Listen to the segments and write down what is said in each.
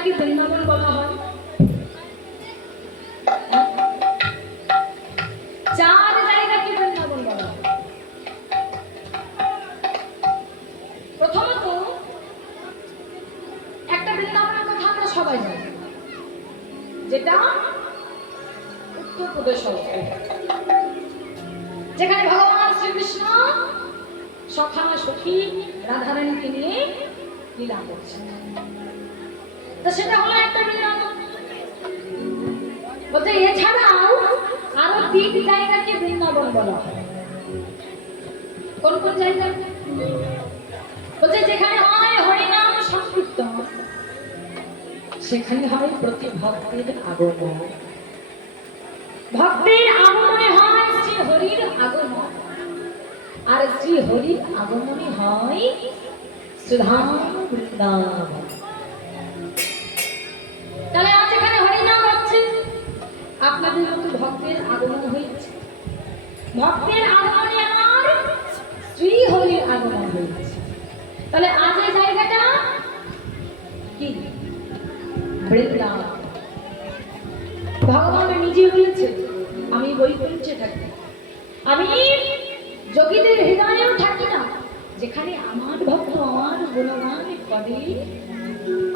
জায়গাটাকে বৃন্দাবন বলা হয়? চার জায়গাকে বৃন্দাবন বলা হয়। প্রথমত একটা বৃন্দাবনের কথা আমরা সবাই জানি, যেটা উত্তরপ্রদেশ অবস্থিত, যেখানে ভগবান শ্রীকৃষ্ণ সখা সখী রাধারানীকে নিয়ে লীলা করছেন। তো সেটা হলো একটা বৃন্দাবন। বলতে এছাড়াও আরো 3 জায়গাকে বৃন্দাবন বলা হয়। কোন কোন জায়গা? বলতে যেখানে হয় হরিনাম সংকীর্তন, সেখানে হয় প্রতি ভক্তের আগমন। ভক্তের আগমনে হয় শ্রী হরির আগমন, আর শ্রী হরির আগমনে হয় সুধাম বৃন্দাবন। তাহলে আজ এখানে হরিনাম হচ্ছে, আপনাদের মতো ভক্তের আগমন হয়েছে। ভক্তের আগমনে আমার শ্রী হরির আগমন হয়েছে। তাহলে আজ এই জায়গাটা কি? বৃন্দাবন। ভগবান নিজে বলেছে, আমি বৈকুণ্ঠে থাকি, আমি যোগীদের হৃদয়েও থাকি না, যেখানে আমার ভক্ত আমার গুণগান করে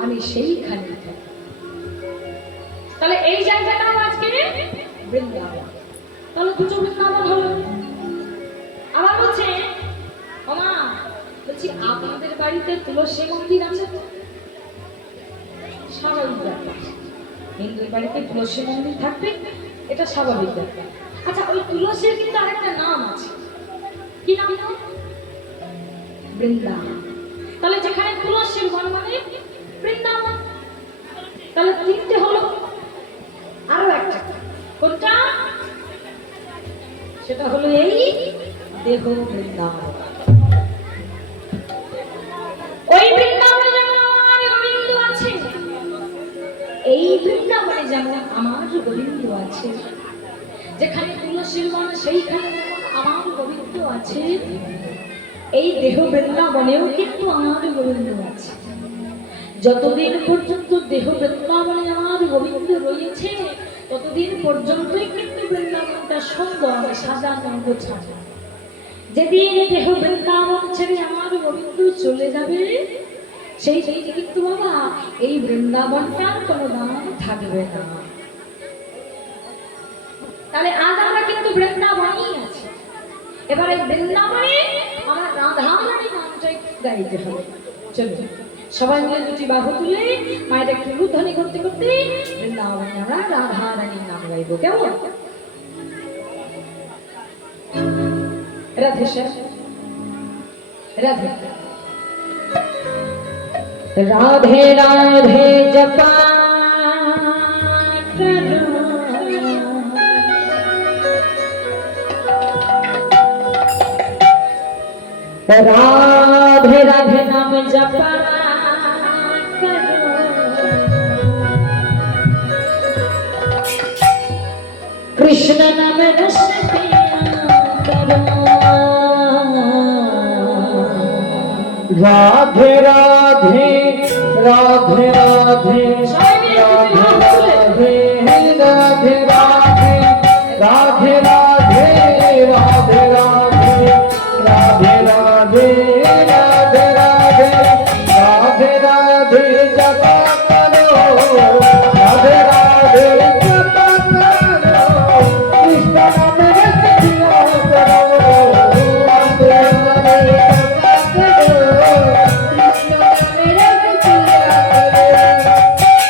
আমি সেইখানে থাকি। তাহলে এই জায়গাটাও আজকে বৃন্দাবন। তাহলে দুটো বৃন্দাবন হলো। আবার বলছে, ওমা বলছি আপনাদের বাড়িতে তুলসী মন্দির আছে তো? স্বাভাবিক ব্যাপার, হিন্দুর বাড়িতে তুলসী মন্দির থাকবে, এটা স্বাভাবিক ব্যাপার। আচ্ছা, ওই তুলসীর কিন্তু আরেকটা নাম আছে, কি নাম? বৃন্দাবন। তাহলে যেখানে তুলসীর বন মানে বৃন্দাবন। তাহলে 3টে হলো। আরো একটা, কোনটা? সেটা হলো এই দেহ বৃন্দাবন। ওই বৃন্দাবনে যেমন আমার গোবিন্দ আছে, এই বৃন্দাবনে যেমন আমার গোবিন্দ আছে। যেখানে তুলসীর বন, সেইখানে আমার গোবিন্দ আছে। এই দেহ বৃন্দাবনেও কিন্তু আমার গোবিন্দ আছে। যতদিন পর্যন্ত দেহ বৃন্দাবনে আমার গোবিন্দ রয়েছে, ততদিন পর্যন্তই কিন্তু বৃন্দাবনটা সুন্দর সাজানো গোছানো। যেদিন দেহ বৃন্দাবন ছেড়ে আমার গোবিন্দ চলে যাবে, সেই কিন্তু বাবা এই বৃন্দাবনটার কোনো দাম থাকবে না। তাহলে আজ আমরা কিন্তু বৃন্দাবনই আছি। এবার এই বৃন্দাবনে আমার রাধারানী নামটা একটু গাইতে হবে। চলো সবাই মিলে দুটি বাহু তুলে মায়ের একটু উদ্ধনি করতে করতে বৃন্দাবনে আমরা রাধারানীর নাম গাইব। কেমন? রাধে শ্যাম রাধে রাধে রাধে জপা राधे राधे नाम जपा करो, कृष्ण नाम रस पिया करो। राधे राधे राधे राधे राधे राधे राधे राधे राधे राधे राधे राधे राधे राधे राधे राधे राधे जपा करो, राधे राधे जपा करो, कृष्ण नाम रस पिया करो। राधे राधे जपा करो, कृष्ण नाम रस पिया करो।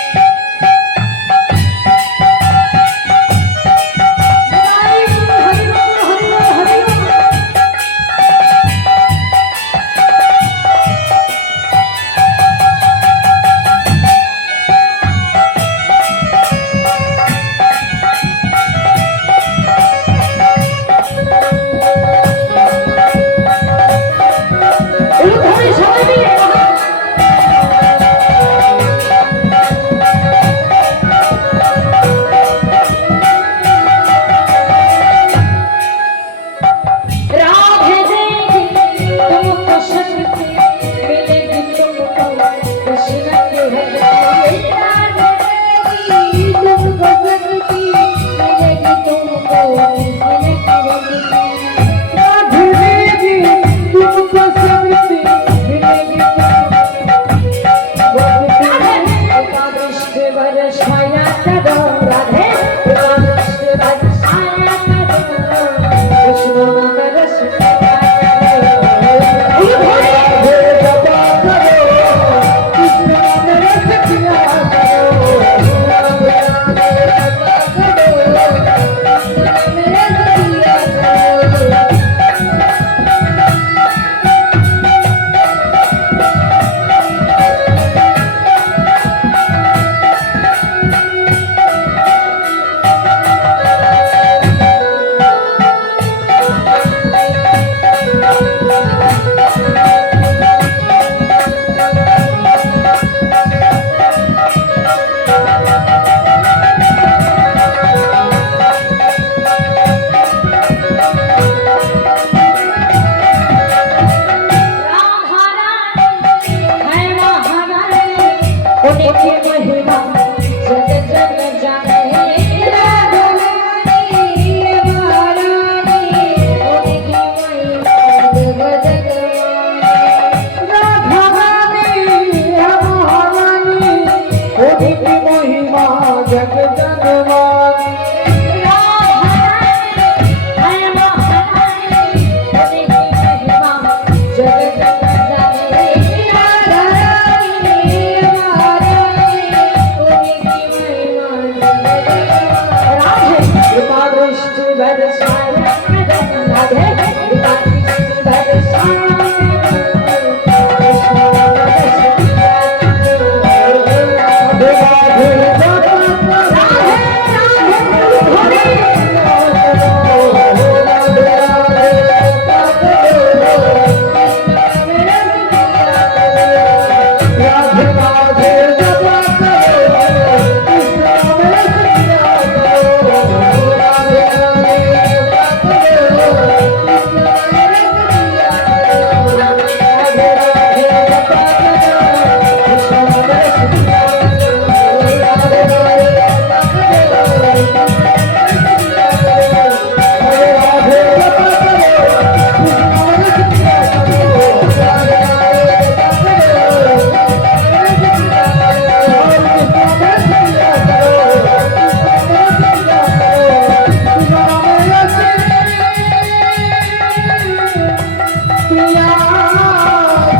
पिया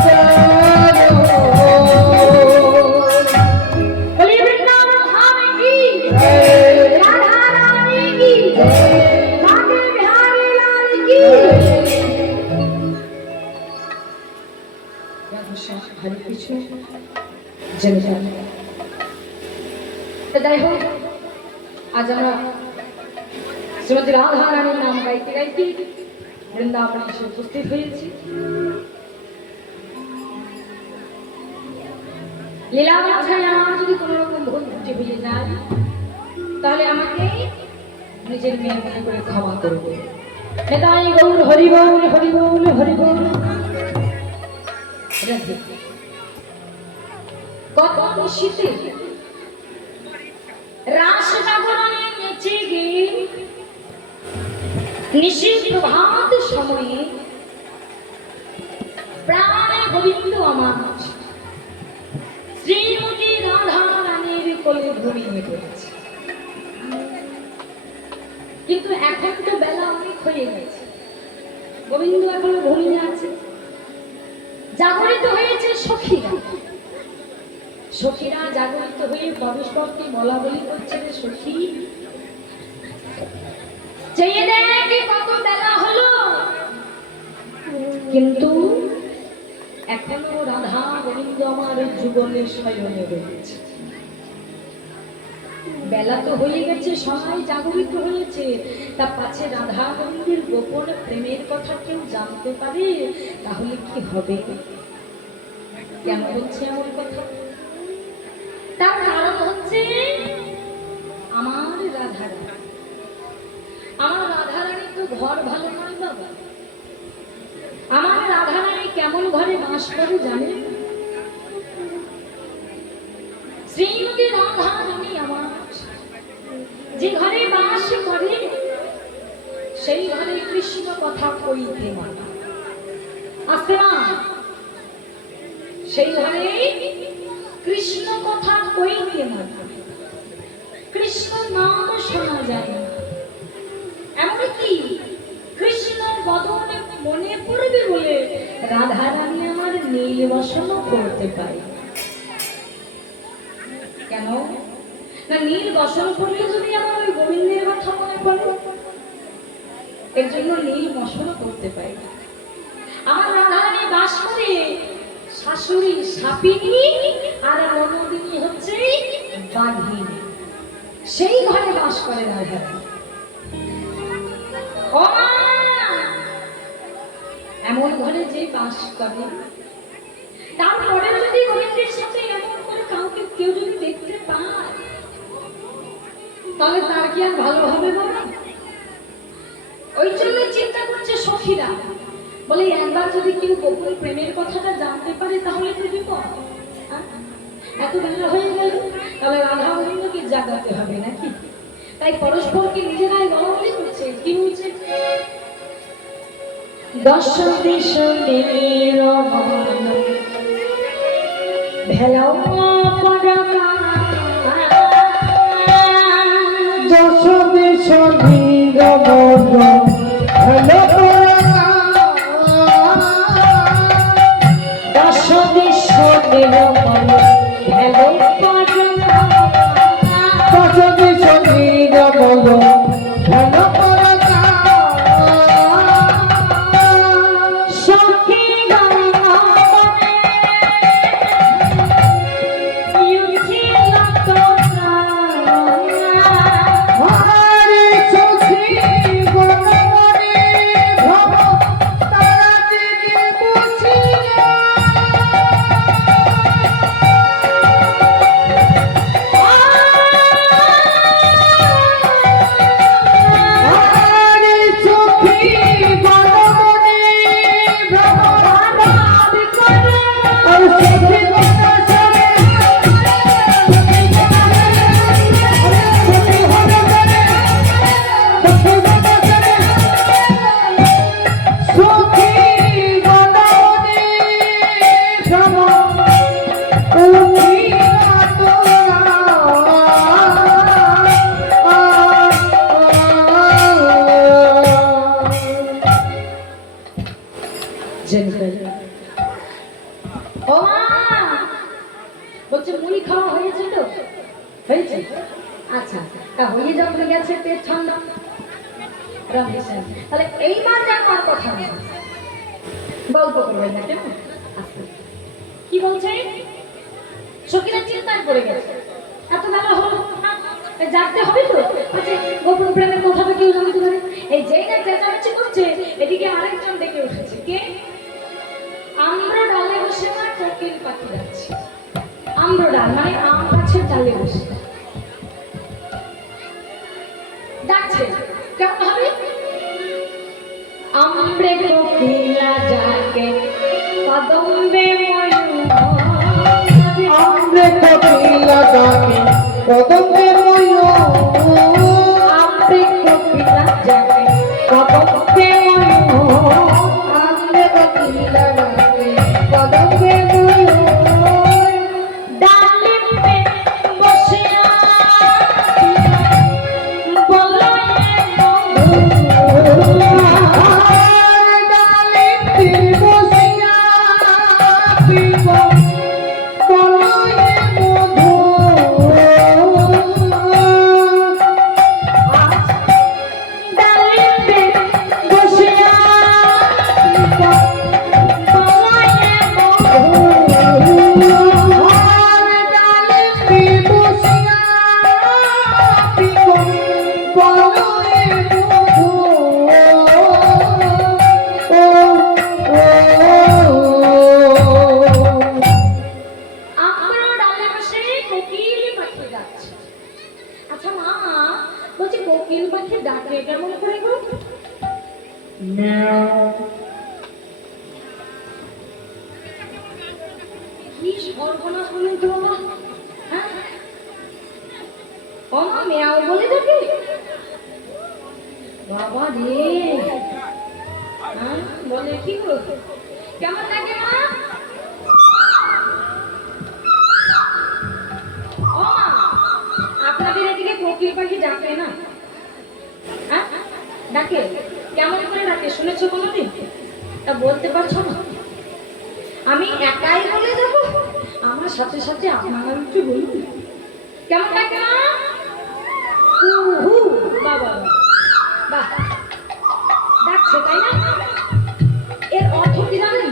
चलो बोलिए वृंदावन धाम की जय। राधा रानी की काके बिहारी लाल की हरे कृष्ण जय जय। তো যাই হোক আজ আমরা শ্রীমতী রাধা রানীর নাম গাইতে গাইতে বৃন্দাবনে এসে উপস্থিত হয়েছি। লীলা মাঝায় আমার যদি কোনো রকম ভুল ত্রুটি হয়ে যায় তাহলে আমাকে নিজের মেয়ে মনে করে ক্ষমা করবে। নেতাই গৌর হরি বল হরি বল হরি বল। কত নিশীতে রাস জাগরণে নেচে গিয়ে নিশীথ প্রভাত সময়ে প্রাণে গোবিন্দ আমার শ্রীমতী রাধা রানীর কোলে ঘুমিয়ে পড়েছে। কিন্তু এখন তো বেলা অনেক হয়ে গেছে, গোবিন্দ এখনো ঘুমিয়ে আছে। জাগরিত হয়েছে সখীরা, সখীরা জাগরিত হয়ে পরস্পরকে বলা বলি করছে, রে সখী চেয়ে দেখে কত বেলা হলো, কিন্তু এখনো রাধা গোবিন্দ আমার যুগলে শয়নে রয়েছে। বেলা তো হয়ে গেছে, সবাই জাগরিত হয়েছে, তা পাছে রাধা গোবিন্দের গোপন প্রেমের কথা কেউ জানতে পারে তাহলে কি হবে? কেন হচ্ছে এমন কথা? তার কারণ হচ্ছে আমার রাধারানী। আমার রাধারানী তো ঘর ভালো নয় বাবা। আমার রাধারানী কেমন ঘরে বাস করে জানেন? শ্রীমতী রাধা রানী আমার যে ঘরে বাস করে সেই ঘরে কৃষ্ণ কথা কইতে মানা আসতে না, সেই ঘরে কৃষ্ণ কথা কইতে মানা, কৃষ্ণ নাম শোনা যায় না। এমনকি কৃষ্ণ বদন মনে পড়বে বলে রাধা রানী আমার নীল বসন করতে পারে। কেন না, নীল বসন করলে যদি আমার ওই গোবিন্দের কথা মনে পড়ে, এর জন্য নীল বসন করতে পারি। আমার রাধা রানী বাস করে শাশুড়ি সাপিনী আর ননদিনী হচ্ছে বাঘিনী, সেই ঘরে বাস করে রাধা রানী। এমন ঘরে যে বাস করে, তারপরে যদি গোবিন্দের সাথে এমন করে কাউকে কেউ যদি দেখতে পায় তাহলে তার কি আর ভালো হবে বাবা? ওই জন্য চিন্তা করছে সখীরা, বলে একবার যদি কেউ গোপন প্রেমের কথাটা জানতে পারে তাহলে তো বিপদ। এত বেলা হয়ে গেল, তাহলে রাধা গোবিন্দকে জাগাতে হবে নাকি? তাই পরস্পরকে নিজেরাই বলা বলি করছে। কি বলছে? দশ দেশ ভেলাও পরাকা, দশ দেশ নীরবন ভেলো পরাকা, দশ দেশ নিরমল ভেলো পরাকা, দশ দেশ নীরবন ভেলো পরাকা, সখী গানে ইউছিল তোরা, হরে সখী বনমণি ভব তারা দিনে বুঝিয়া, উঠছেন ও মা, বলছে মুড়ি খাওয়া হয়েছে তো? হয়েছে, আচ্ছা, তা হয়ে যখন গেছে পেট ঠান্ডা রামকৃষ্ণ, তাহলে এইবার যেন আর কথা নেই, গল্প করবেন না কেমন? আচ্ছা, কি বলছে? সখীরা চিন্তায় পড়ে গেছে, এত বেলা হলো জানতে হবে তো, বলছে গোপন প্রেমের কথা তো কেউ জানতে পারে। এই যেই না চেঁচামেচি করছে, এদিকে আরেকজন ডেকে উঠেছে। কে? আমরা ডালে বসে না কোকিল পাখি যাচ্ছে। আমরা ডাল মানে আম গাছের ডালে বসে ডাকছে, কেমন হবে? আমরে কোকিলা যাকে কদম্বে ময়ূর, আমরে কোকিলা যাকে কদম্বে ময়ূর, আমরে কোকিলা যাকে কদম্বে ময়ূর, আমরে কোকিলা যাকে কদম্বে ময়ূর, ডালে বসে বলো ডালে বসিয়া পিব বলয়ে মধু, ডালে বসে আমরা ডালে বসে কোকিল পাখি ডাকছে। আচ্ছা মা, বলছি কোকিল পাখি ডাকে কেমন করে গো? কি সর্বনাশ বলুন তো বাবা, হ্যাঁ? ও মা, মেয়াও বলে ডাকে? বাবা রে, হ্যাঁ বলে কি গো? কেমন ডাকে মা? ও মা, আপনাদের এদিকে কোকিল পাখি ডাকে না? হ্যাঁ ডাকে, কেমন করে ডাকে শুনেছো কোনোদিন? তা বলতে পারছো না? আমি একাই বলে দেবো, আমার সাথে সাথে আপনারা একটু বলুন কেমন ডাকে মা? হু বাবা, বাহ, ডাকছে তাই না? এর অর্থ কি জানেন?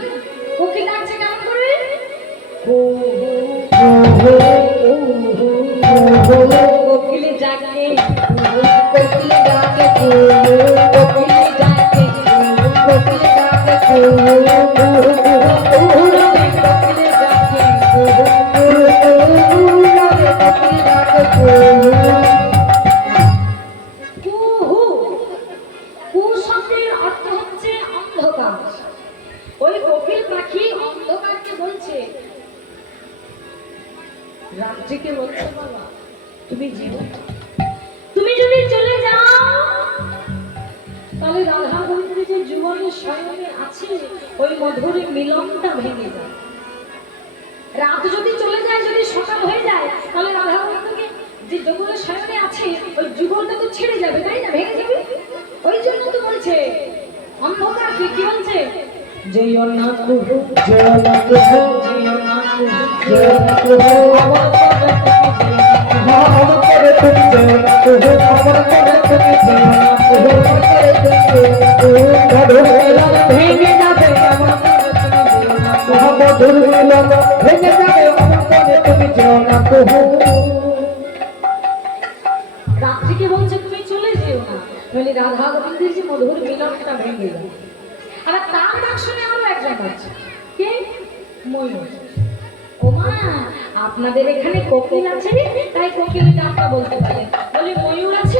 কোকিল ডাকছে কেমন করে? হু কোকিল ডাকে, কোকিল ডাকে, কোকিল ডাকে, কোকিল ডাকে, কোকিল শব্দের অর্থ হচ্ছে অন্ধকার। ওই কোকিল পাখি অন্ধকারকে বলছে, রাত্রিকে বলছে বাবা তুমি জীবন, তুমি যদি চলে যাও তাহলে রাধা গোবিন্দের যে জীবনের শয়নে আছে ওই মধুর মিলনটা ভেঙে যায়। রাত যদি চলে যায়, যদি সকাল হয়ে যায়, তাহলে রাধা গোবিন্দকে যে যুগলের শয়নে আছে ওই যুগলটা তো ছেড়ে যাবে, তাই না? ভেঙে যাবে। ওই জন্য তো বলছে অন্ধকার কি বলছে, যেও না কুহু, যেও না কুহু, যেও না কুহু, যেও না কুহু, আমার করে তুমি যেও না কুহু, আমার করে তুমি যেও না কুহু, আমার করে তুমি যেও না কুহু, মিলন ভেঙে যাবে, আমার করে তুমি যেও না কুহু, মধুর মিলন ভেঙে যাবে, আমার করে তুমি যেও না কুহু। রাত্রিকে বলছে তুমি চলে যেও না, নইলে রাধা গোবিন্দের যে মধুর মিলনটা ভেঙে যাবে। আর তার ডাক শুনে আরো একজন আছে, কে? ময়ূর। ও মা, আপনাদের এখানে কোকিল আছে তাই কোকিল ডাকটা বলতে পারেন, বলি ময়ূর আছে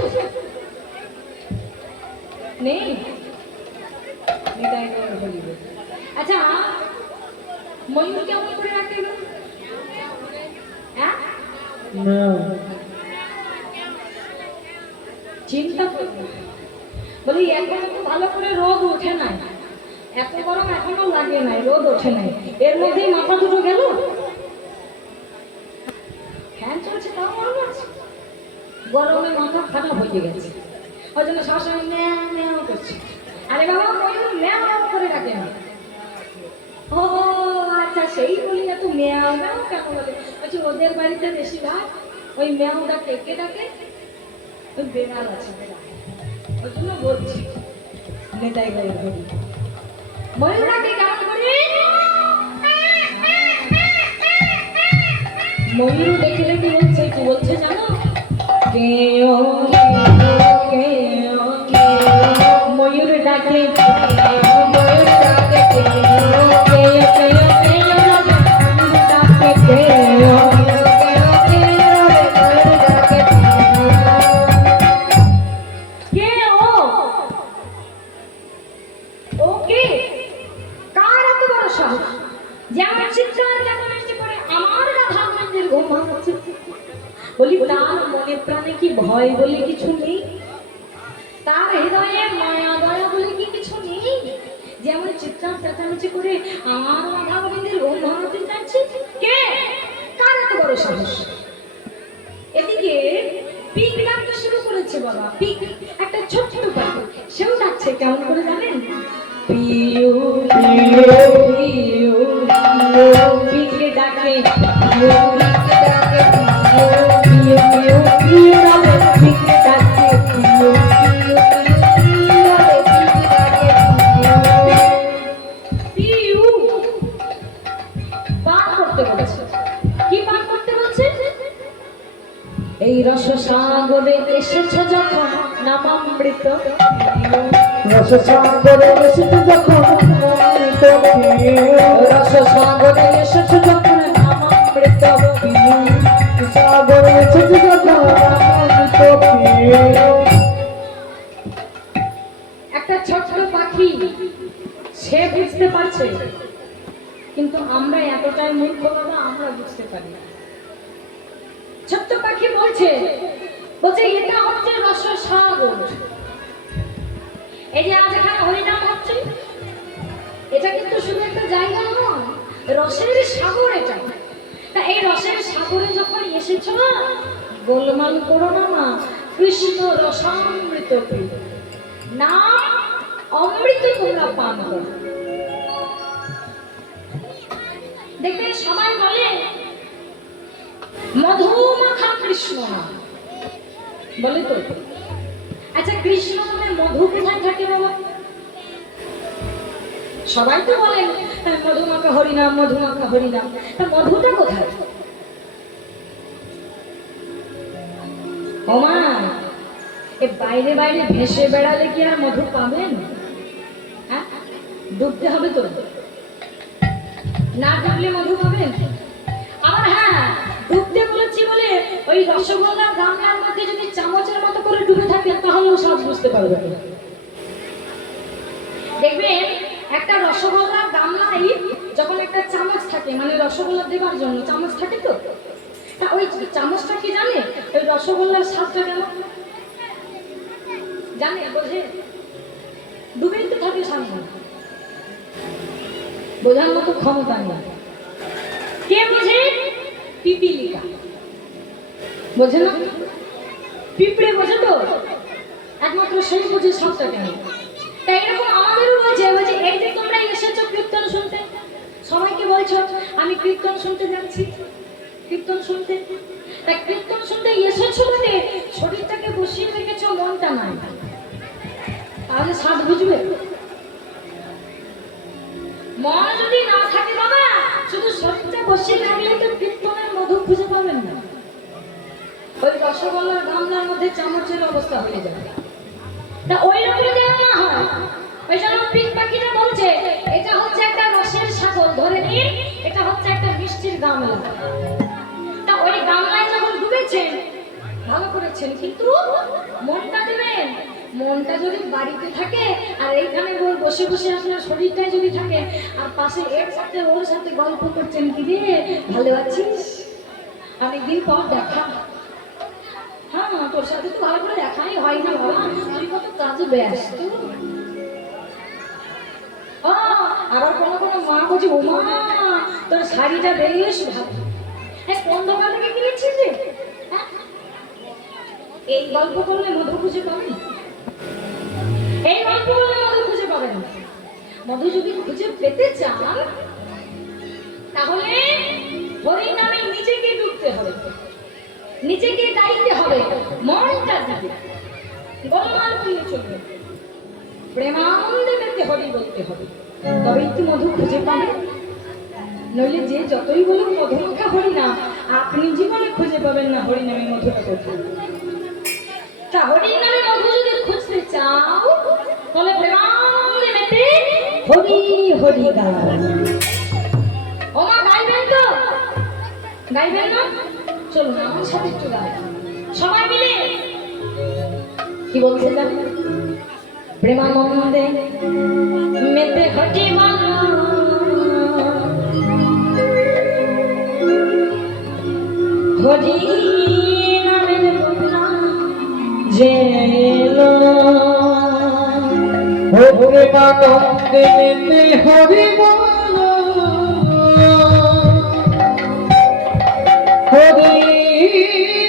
নেই? আচ্ছা, ময়ূর কেমন করে রাখতে গেল? হ্যাঁ চিন্তা করবো, বলি এখন ভালো করে রোদ ওঠে নাই, এত গরম এখনো লাগে নাই, রোদ ওঠে নাই, এর মধ্যেই মাথা দুটো গেল। ফ্যান চলছে তাও গরম আছে, গরমে মাথা খারাপ হয়ে গেছে, ওই জন্য সবসময় ম্যাও ম্যাও করছে। আরে বাবা, ময়ূর ম্যাও ম্যাও করে ডাকে না, সেই বলি এত মেয়াও মেয়াও কেন বলে? বলছি ওদের বাড়িতে বেশিরভাগ ওই মেয়াও ডাকে, কে ডাকে? ওই বেড়াল আছে, বেড়াল। ওই জন্য বলছি নেতাই গায়ে বলি ময়ূর ডাকে কেমন করে? ময়ূর দেখলে কি বলছে, কি বলছে জানো? কেও কেও কেও ময়ূর ডাকে, ময়ূর ডাকে কেও কেও কেও কেও ময়ূর ডাকে কেও কেও কেও ময়ূর ডাকে কেও। ও কে? কার এত বড় সাহস যে আমার চিৎকার চেঁচামেচি করে আমার রাধা মন্দির ঘুম ভাঙাচ্ছে? বলি তার মনে প্রাণে কি ভয় বলে কিছু নেই? তার হৃদয়ে মায়া দয়া বলে কি কিছু নেই? যেমন চিৎকার চেঁচামেচি করে আমার রাধা মন্দির ঘুম ভাঙাতে চাচ্ছে? কে? কার এত বড় সাহস? এদিকে পিক ডাকতে শুরু করেছে বাবা। পিক একটা ছোট্ট পাখি, সেও ডাকছে কেমন করে জানেন? পিউ পিউ পিউ পিকে ডাকে, পিউ পিকে ডাকে, পিউ পিউ পিউ ডাকে, পিকে ডাকে, পিউ পিউ পিউ পান করতে বলছে। কি পান করতে বলছে? এই রস সাগরে এসেছ যখন নামামৃত, রস সাগরে এসেছে যখন অমৃত পিউ, রস সাগরে এসেছ যখন নামামৃত, সাগরে এসেছে যখন অমৃত পিউ। একটা ছোট্ট পাখি, সে বুঝতে পারছে, কিন্তু আমরা এতটাই মূর্খ বাবা, আমরা বুঝতে পারি না। ছোট্ট পাখি বলছে, বলছে এটা হচ্ছে রস সাগর। এই যে আজ এখানে হরিনাম হচ্ছে, এটা কিন্তু শুধু একটা জায়গা নয়, রসের সাগর এটা। তা এই রসের সাগরে যখন এসেছ না, গোলমাল করো না মা, কৃষ্ণ রসামৃত পিও, না অমৃত তোমরা পান করো। দেখবেন সবাই বলে মধুমাখা কৃষ্ণ নাম, বলে তো। আচ্ছা কৃষ্ণ নামে মধু কোথায় থাকে বাবা? সবাই তো বলেন মধুমাখা হরিনাম, মধুমাখা হরিনাম। তা মধুটা কোথায়? ওমা, এ বাইরে বাইরে ভেসে বেড়ালে কি আর মধু পাবেন? হ্যাঁ, ডুবতে হবে তো, না ডুবলে মধু পাবেন? আবার হ্যাঁ, ডুবতে বলেছি বলে ওই রসগোল্লা গামলার মধ্যে যদি চামচের মতো করে ডুবে থাকেন তাহলেও সব বুঝতে পারবেন। দেখবেন একটা রসগোল্লা গামলায় যখন একটা চামচ থাকে, মানে রসগোল্লা দেবার জন্য চামচ থাকে তো, তা ওই চামচটা কি জানে ওই রসগোল্লার স্বাদটা কেমন? জানে, বোঝে? ডুবেই তো থাকে সামনে, বোঝার মতো ক্ষমতা নেই। কে বোঝে? পিপিলিকা বোঝে না? পিঁপড়ে বোঝে তো, একমাত্র সেই বোঝে সবটা কেন। তাই এরকম আমাদেরও বলছে, বলছে এই যে তোমরা এসেছো কীর্তন শুনতে, সবাইকে বলছো আমি কীর্তন শুনতে যাচ্ছি, কীর্তন শুনতে। তাই কীর্তন শুনতে এসেছো বলে শরীরটাকে বসিয়ে রেখেছো, মনটা নাই, তাহলে স্বাদ বুঝবে? মন যদি না থাকে বাবা, শুধু শরীরটা বসিয়ে রাখলে তো কীর্তনের মধু খুঁজে পাবেন না। ওই রসগোল্লার গামলার মধ্যে চামচের অবস্থা হয়ে যাবে। তা ওই রকম যেন না হয়, ওই জন্য পিক পাখিটা বলছে এটা হচ্ছে একটা রসের সাগর, ধরে নিন এটা হচ্ছে একটা মিষ্টির গামলা। তা ওই গামলায় যখন ডুবেছেন ভালো করেছেন, কিন্তু মনটা দেবেন। মনটা যদি বাড়িতে থাকে আর এইখানে বসে বসে আপনার শরীরটাই যদি থাকে, আর পাশে এর সাথে ওর সাথে গল্প করছেন, কি রে ভালো আছিস, অনেকদিন পর দেখা, হ্যাঁ তোর সাথে তো ভালো করে দেখাই হয় না বাবা, তুই কত কাজে ব্যস্ত। আবার কোনো কোনো মা বলছে ও মা তোর শাড়িটা বেশ ভালো, হ্যাঁ কোন দোকান থেকে কিনেছিস রে? এই গল্প করলে মধু খুঁজে পাবেন, এই গল্প করলে মধু খুঁজে পাবেন। মধু যদি খুঁজে পেতে চান তাহলে হরি নামে নিজেকে ডুবতে হবে, নিজেকে গাইতে হবে, মনটা দিতে গোলমাল দিয়ে চলবে, প্রেমানন্দে মেতে হরি বলতে হবে, তবেই তো মধু খুঁজে পাবে। নইলে যে যতই বলুন মধুমুখা হরি না, আপনি জীবনে খুঁজে পাবেন না হরি নামে মধুটা কোথায়। তা হরি নামে মধু যদি খুঁজতে চাও তাহলে প্রেমানন্দে মেতে হরি হরি গান। ওমা গাইবেন তো? গাইবেন না? চলুন আমার সাথে একটু গাই সবাই মিলে। কি বলছে জানেন? প্রেমানন্দে মেতে হরি বল, হরি নামের বন্যা জেলো, প্রেমানন্দে মেতে হরি বল, হরি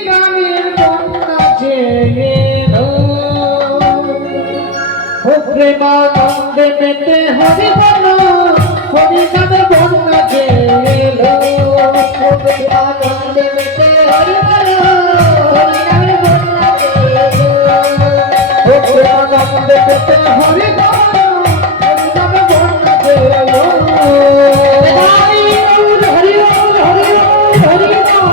নামের বন্যা জেলো, প্রেমানন্দে মেতে হরি বল, হরি নামের বন্যা জেলো, প্রেমানন্দে মেতে হরি বল, হরি নামের বন্যা জেলো, প্রেমানন্দে মেতে হরি বল, হরি নামের বন্যা জেলো। হরি বল, হরি বল, হরি বল, হরি বল।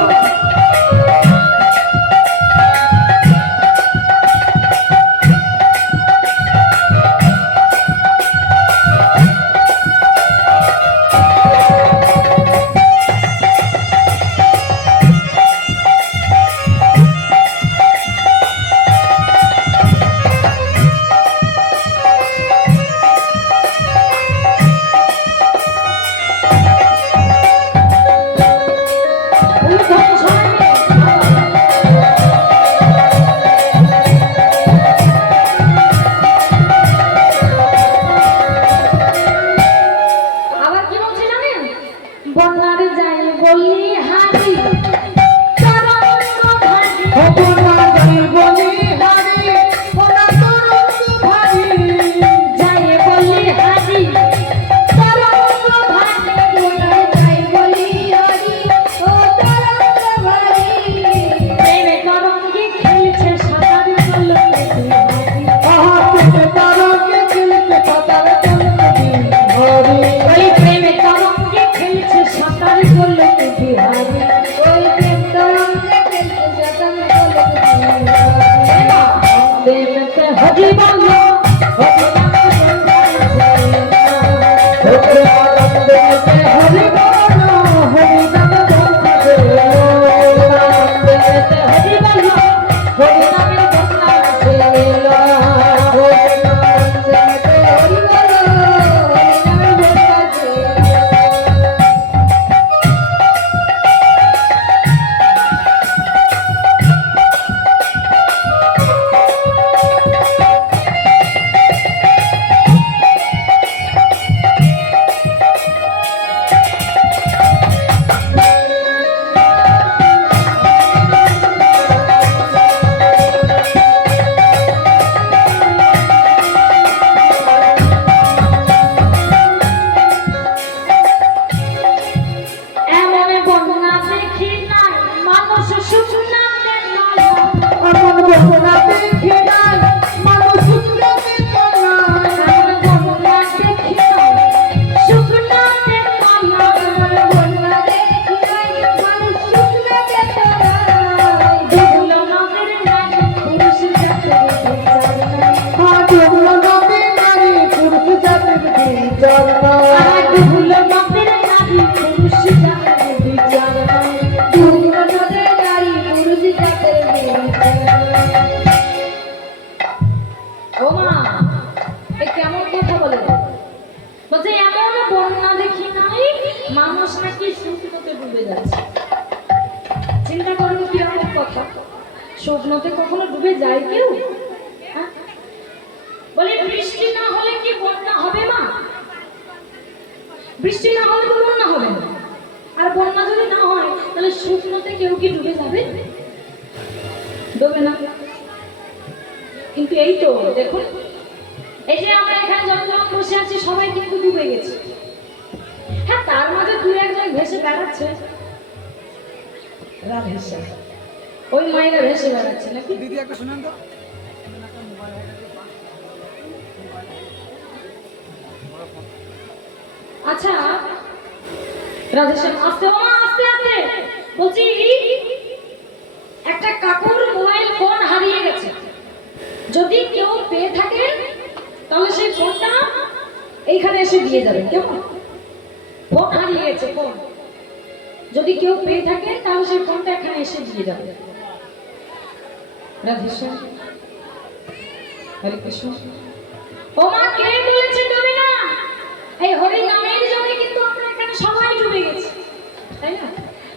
আবার কি বলছে জানেন? বন্যারে যাই বলি হারি তরঙ্গ ভাসি, অপনা যাই বলি হারি, ওনা তরঙ্গ ভারি, যাই বলি হারি তরঙ্গ ভাসি, বন্যারে যাই বলি হরি ও তরঙ্গ ভারি, প্রেমে তরঙ্গে খেলছে সাঁতার চলতে হারি। আহা প্রেমে তরঙ্গে খেলতে সাঁতার চলতে হরি, ওই প্রেমে তরঙ্গে খেলছে সাঁতার চলতে বিহারি। ওই প্রেম তরঙ্গে খেলতে যতন বলে দেবতে হরি বল, হরি নামে প্রেমানন্দে মেতে হরি বল, হরি নামে বন্যা জেলো, দেবতে হরি বল, হরি নামে বন্যা জেলো। প্রেমানন্দে মেতে হরি বল, হরি নামের বন্যা জেলো। এমন বন্যা দেখি নাই মানুষ শুকনাতে নয়, এমন বন্যা দেখি নাই মানুষ শুকনাতে তলায়, এমন বন্যা দেখি নাই শুকনাতে নয়, বন্যা দেখি নাই মানুষ শুকনাতে তলায়, ডুবলো নদের নারী পুরুষ জাতের বিচার নাই, ডুবলো নদী নারী পুরুষ জাতির বিচার নাই, ডুবলো নদের নারী পুরুষ জাতের বিচার নাই। ডুবলো নদের নারী পুরুষ জাতের বিচার নাই। ও মা, এ কেমন কথা বলে? বলছে এমন বন্যা দেখি নাই মানুষ নাকি শুকনোতে ডুবে যাচ্ছে। চিন্তা করুন কি রকম কথা, শুকনোতে কখনো ডুবে যায় কেউ? হ্যাঁ? বলে বৃষ্টি না হলে কি বন্যা হবে মা? বৃষ্টি না হলে তো বন্যা হবে না, আর বন্যা যদি না হয় তাহলে শুকনোতে কেউ কি ডুবে যাবে? ডুবে না। কিন্তু এই তো দেখুন, এই যে আমরা এখানে যতজন বসে আছি সবাই কিন্তু ডুবে গেছি। হ্যাঁ, তার মাঝে দু একজন ভেসে বেড়াচ্ছে রাধেশ্যাম, ওই মায়েরা ভেসে বেড়াচ্ছে নাকি? দিদি একটা শুনেন তো। আচ্ছা রাধেশ্যাম, আস্তে ও মা, আস্তে আস্তে বলছি, একটা কাকুর মোবাইল ফোন হারিয়ে গেছে। যদি কেউ পেয়ে থাকে তাহলে সেই ফোনটা এইখানে এসে দিয়ে যাবে। কেমন? ফোন হারিয়ে গেছে, ফোন যদি কেউ পেয়ে থাকে তাহলে সেই ফোনটা এখানে এসে দিয়ে যাবে। রাধেশ্যাম, হরে কৃষ্ণ। ও মা, কে বলেছে ডুবে না? এই হরি নামের জলে কিন্তু আমরা এখানে সবাই ডুবে গেছি, তাই না?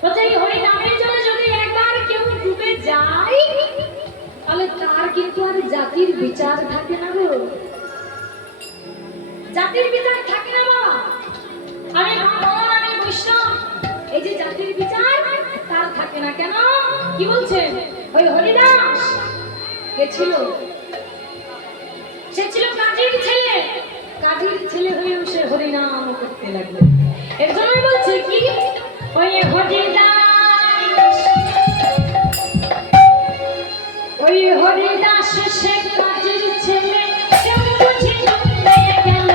বলছে এই হরি নামের জলে যদি একবার কেউ ডুবে যায় তাহলে তার কিন্তু আর জাতির বিচার থাকে না গো, জাতির বিচার থাকে না বাবা। আমি ব্রাহ্মণ, আমি বৈষ্ণব, এই যে জাতির বিচার তার থাকে না। কেন? কি বলছে? ওই হরিদাস কে ছিল? সে ছিল কাজীর ছেলে, কাজীর ছেলে হয়েও সে হরিনাম করতে লাগলো। এর জন্যই বলছে কি, ওই হরিদাস, ওই হরিদাস সে কাজীর ছেলে, কেউ বুঝি ডুবে গেল।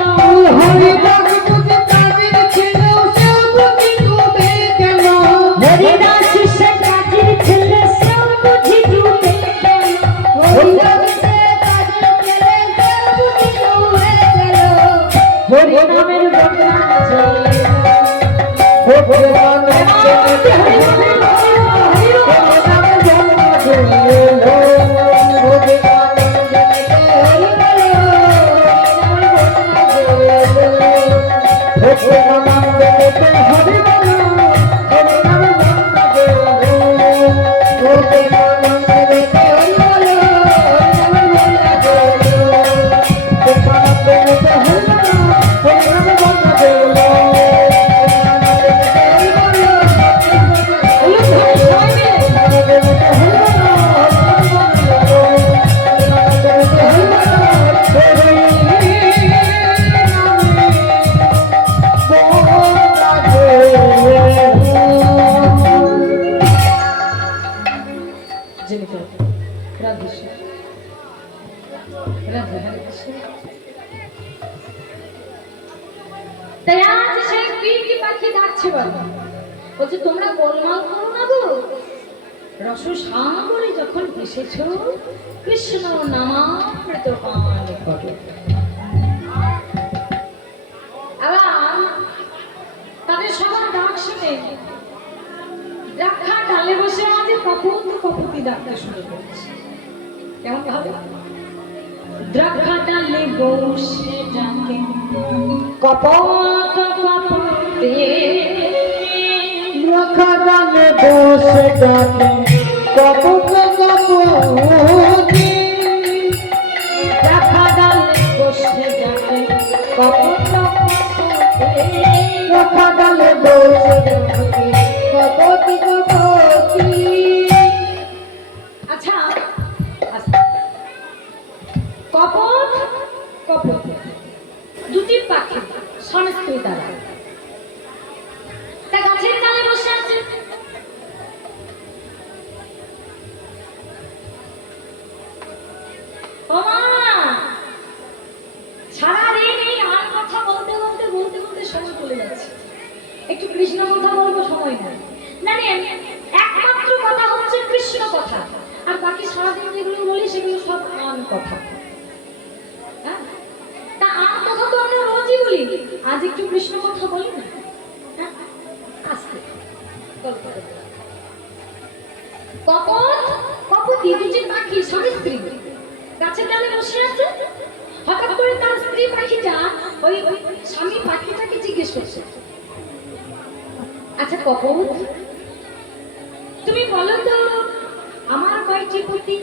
হরিদাস বুঝি কাজের ছিল, সেও বুঝি ডুবে গেল। হরিদাস সে কাজীর ছেলে, সেও বুঝি ডুবে গেল। হরিদাস সে কাজের ছেলে, সেও বুঝি ডুবে গেল। হরিনামের বদনাম চলে। ভগবান তাই আজ সেই কি পাখি ডাকছে বাবা, বলছে তোমরা গোলমাল করো না গো, রস সাগরে যখন এসেছ কৃষ্ণ নামামৃত পান করো। আবার তাদের সবার ডাক শুনে দ্রাক্ষা ডালে বসে আমাদের কপতি ডাকতে শুরু করেছে। কেমন ভাবে? দ্রাক্ষা ডালে বসে ডাকে কপত কপতে, দ্রাক্ষা ডালে বসে ডাকে কপত কপতে, দ্রাক্ষা ডালে বসে ডাকে কপত কপতে, দ্রাক্ষা ডালে বসে ডাকে কপতি কপতি। আচ্ছা, আচ্ছা, কপত কপত দুটি পাখি স্বামী স্ত্রী, তারা তা গাছের ডালে বসে আছে। ও মা, সারাদিন এই আর কথা বলতে বলতে বলতে বলতে সময় চলে যাচ্ছে, একটু কৃষ্ণ কথা বলবো, সময় নাই। জানেন, একমাত্র কথা হচ্ছে কৃষ্ণ কথা, আর বাকি সারাদিন যেগুলো বলি সেগুলো সব আন কথা। হ্যাঁ, তা আন কথা তো আমরা রোজই বলি, আজ একটু কৃষ্ণ কথা বলি না? হ্যাঁ, আস্তে গল্প করতে। কপত কপতি দুটি পাখি স্বামী স্ত্রী গাছের ডালে বসে আছে। হঠাৎ করে তার স্ত্রী পাখিটা ওই স্বামী পাখিটাকে জিজ্ঞেস করছে, আচ্ছা কপত, তুমি বলো তো আমার কয়টি পতি?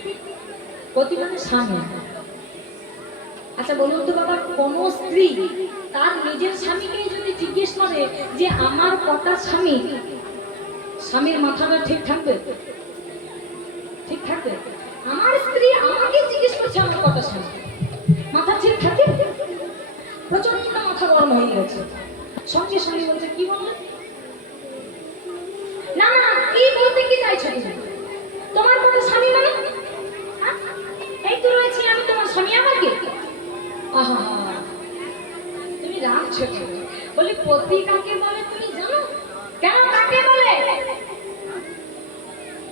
পতি মানে স্বামী। আচ্ছা বলুন তো বাবা, কোন স্ত্রী তার নিজের স্বামীকে যদি জিজ্ঞেস করে যে আমার কটা স্বামী, স্বামীর মাথাটা ঠিক থাকবে? ঠিক থাকবে? আমার স্ত্রী আমাকে জিজ্ঞেস করছে আমার কটা স্বামী, মাথা ঠিক থাকে? প্রচন্ড মাথা গরম হয়ে গেছে। সঙ্গে সঙ্গে বলছে, কি বললেন? কি বলতে কি চাইছো তুমি? তোমার মতো স্বামী মানে হ্যাঁ? এই তো রয়েছি আমি তোমার স্বামী, আমার কি? আহা, তুমি রাখছো কেন? বলি পতি কাকে বলে তুমি জানো? কেন কাকে বলে?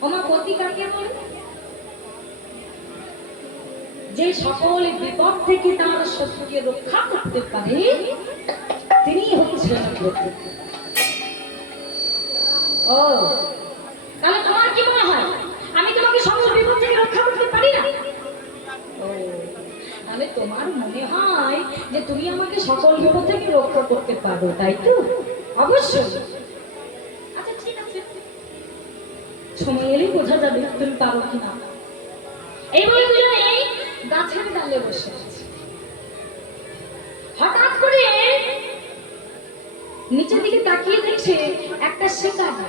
আমার পতি কাকে বলে? যে সকল বিপদ থেকে তার শত্রুকে রক্ষা করতে পারে তিনি হচ্ছেন পতি। ও তাহলে তোমার কি মনে হয় আমি তোমাকে সকল বিপদ থেকে রক্ষা করতে পারি না? ও তাহলে তোমার মনে হয় যে তুমি আমাকে সকল বিপদ থেকে রক্ষা করতে পারো, তাই তো? অবশ্যই। আচ্ছা ঠিক আছে, সময় এলেই বোঝা যাবে তুমি পারো কিনা। এই বলে দুজনে গাছের ডালে বসে আছে। হঠাৎ করে নিচের দিকে তাকিয়ে দেখছে একটা শিকারি।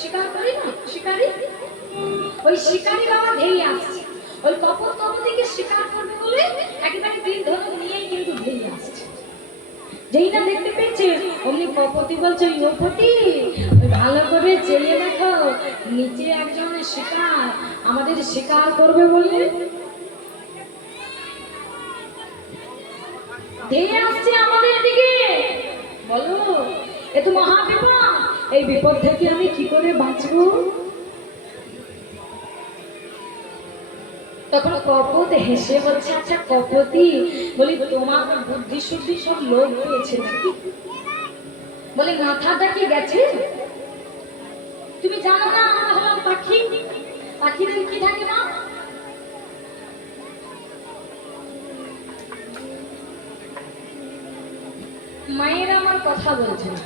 শিকার করি না শিকারি, ওই শিকারি বাবা ধেয়ে আসছে। ওই কপট কপতিকে শিকার করবে বলে একেবারে তীর ধনুক নিয়েই কিন্তু ধেয়ে আসছে। যেই না দেখতে পেয়েছে অমনি কপতি বলছে, ইয়োপতি ভালো করে চেয়ে দেখো, নিচে একজন শিকার আমাদের শিকার করবে বলে ধেয়ে আসছে আমাদের দিকে। বলো এ তো মহা বিপদ, এই বিপদ থেকে আমি কি করে বাঁচবো? তখন কপত হেসে বলছে, আচ্ছা কপতি বলি তোমার বুদ্ধি শুদ্ধি সব লোক হয়েছে নাকি? বলে মাথাটা কি গেছে? তুমি জানো না আমরা হলাম পাখি, পাখিদের কি থাকে না? মায়েরা আমার কথা বলছে না,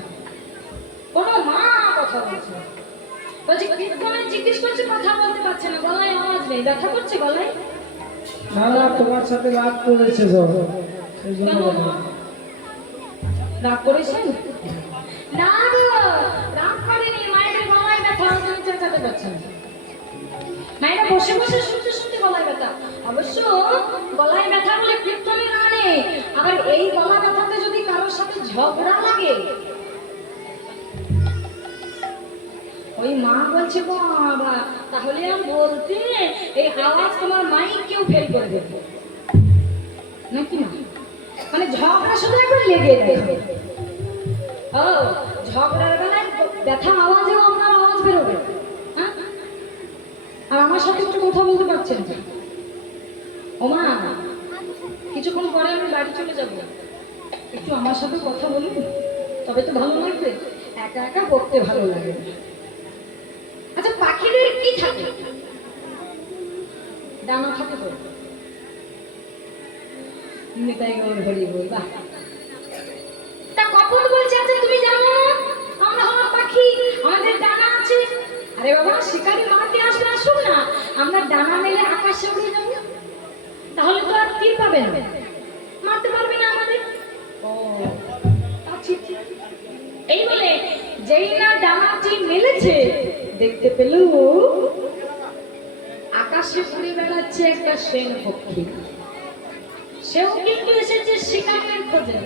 কোনো মা কথা বলছে না। বলছি কীর্তনে জিজ্ঞেস করছে, কথা বলতে পারছে না, গলায় আওয়াজ নেই, ব্যথা করছে গলায়। না না তোমার সাথে রাগ করেছে তো সেই জন্য কেন মা? রাগ করেছেন? না গো, রাগ করেনি, মায়ের গলায় ব্যথা, তুমি চেঁচাতে পারছেন। মায়েরা বসে বসে শুনতে শুনতে গলায় ব্যথা। অবশ্য গলায় ব্যথা বলে কীর্তনে না নেই, আবার এই গলা ব্যথাতে যদি কারোর সাথে ঝগড়া লাগে, ওই মা বলছে বাবা তাহলে আমি বলতে এই আওয়াজ তোমার মাইক কেউ ফেল করে দেবে নাকি না? মানে ঝগড়া শুধু একবার লেগে যাবে। ও ঝগড়ার বেলায় ব্যথা আওয়াজেও আপনার আওয়াজ বেরোবে, হ্যাঁ? আর আমার সাথে একটু কথা বলতে পারছেন? ও মা কিছুক্ষণ পরে আমি বাড়ি চলে যাব, একটু আমার সাথে কথা বলুন, তবে তো ভালো লাগবে, একা একা বকতে ভালো লাগে। আচ্ছা পাখিদের কি থাকে? ডানা থাকে তো? নিতাই গৌর হরি বল। বাহ, তা কপট বলছে আচ্ছা তুমি জানো না আমরা হলাম পাখি, আমাদের ডানা আছে। আরে বাবা শিকারি মারতে আসলে আসুক না, আমরা ডানা মেলে আকাশে উড়ে যাবো, তাহলে তো আর তীর পাবে না, মারতে পারবে না আমাদের। ও আচ্ছা, এই বলে যেই না ডানাটি মেলেছে দেখতে পেল আকাশে ঘুরে বেড়াচ্ছে একটা সেন পক্ষী। সেও কিন্তু এসেছে শিকারের খোঁজে।